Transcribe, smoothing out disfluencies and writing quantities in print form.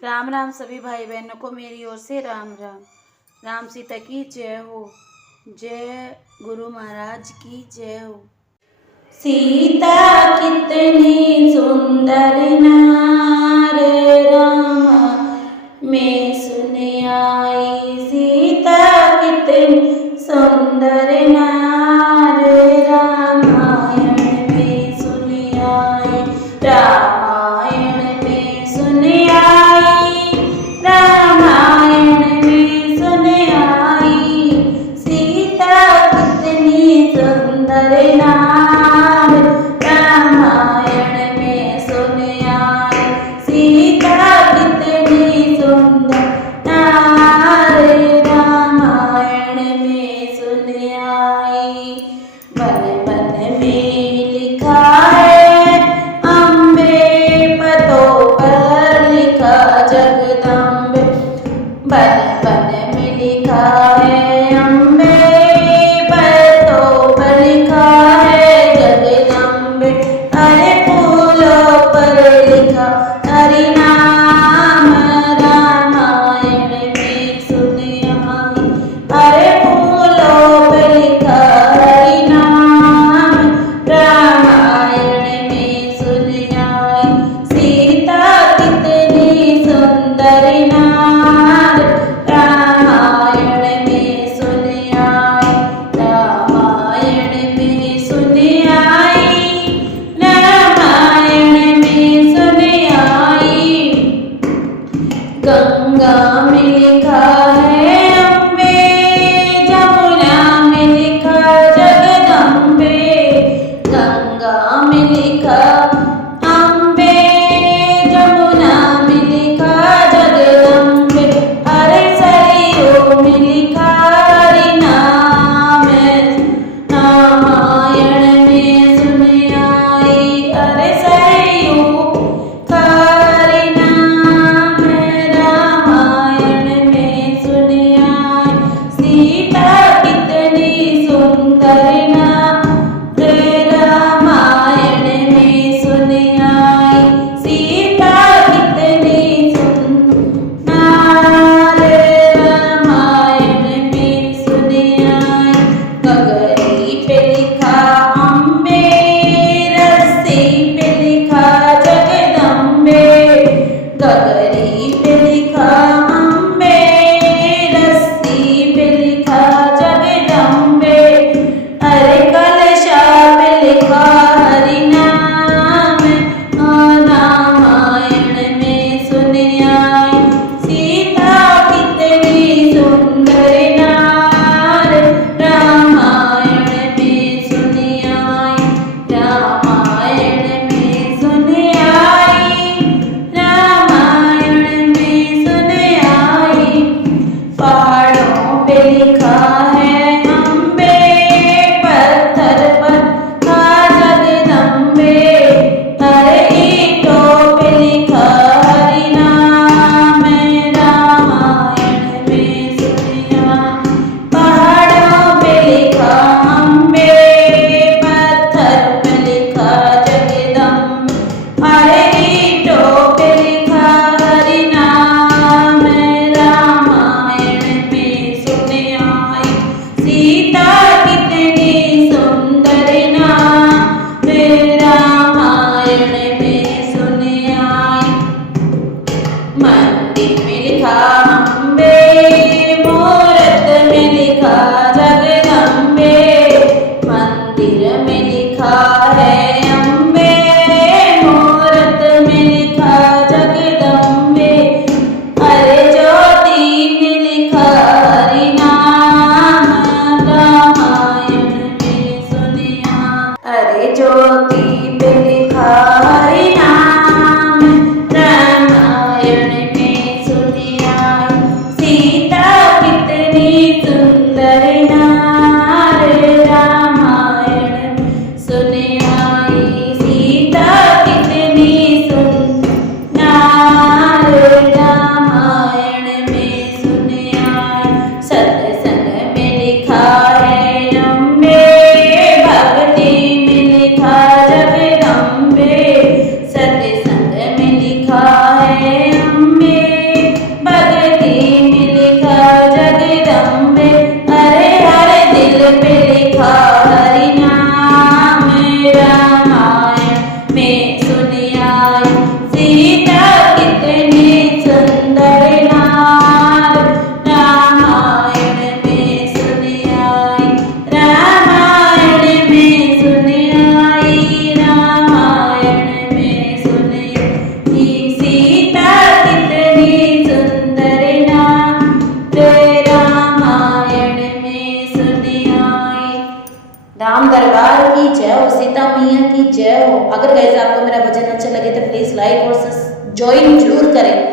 राम राम सभी भाई बहनों को मेरी ओर से राम राम। राम सीता की जय हो। जय गुरु महाराज की जय हो। सीता कितनी सुंदर नार रामा मैं सुन आई। सीता कितनी सुंदर नार रामायण में सुन आई। रामायण में सुन आई। रामायण में सुन आई। सीता कितनी सुंदर नार रामायण में सुन आई। सीता कितनी सुंदर नार रामायण में सुन आई। बन बन में लिखा है अम्बे पतों पर लिखा जगदम्बे। बन बन में लिखा है अम्बे पतों पर लिखा है जगदम्बे। अरे फूलों पर लिखा हरि नाम रामायण में सुन आई। अरे फूलों पर लिखा हरि नाम रामायण में सुन आई। सीता कितनी सुंदर नार रामायण में सुन आई। रामायण में सुन आई। रामायण में सुन आई। गंगा में लिखा है अम्बे जमुना में लिखा जगदम्बे। गंगा में लिखा अम्बे जमुना में लिखा जगदम्बे। अरे सरयू में लिखा हरि नाम रामायण में सुन आई। अरे सरयू का हरि नाम रामायण में सुन आई। सीता कितनी सुंदर नार रामायण में सुन आई। सीता कितनी सुंदर नार रामायण में सुन आई। गगरी पे लिखा अम्बे रस्सी पे लिखा जगदम्बे। गगरी पे लिखा अम्बे रस्सी पे लिखा जगदम्बे। अरे कलशा पे लिखा हरि नाम रामायण में सुन आई। सीता कितनी सुंदर नार रामायण में सुन आई। रामायण में सुन आई। रामायण में सुन आई। पहाड़ों पे लिखा है अम्बे पत्थर पर था जगदम्बे। अरे ईंटों पे लिखा हरि नाम रामायण में सुन आई। पहाड़ों पे लिखा अम्बे पत्थर पे लिखा जगदम्बे। अरे ईंटों पे लिखा हरि नाम रामायण में सुन आई। सीता कितनी सुंदर नार रामायण में सुन आई। मंदिर में लिखा अम्बे मूरत में लिखा जगदम्बे। मंदिर में लिखा है अम्बे मूरत में लिखा जगदम्बे। अरे ज्योति में लिखा हरि नाम रामायण में सुन आई। अरे ज्योति पे लिखा हरि नाम रामायण में राम दरबार की जय हो, सीता मैया की जय हो। अगर गाइस आपको मेरा भजन अच्छा लगे तो प्लीज लाइक और ज्वाइन जरूर करें।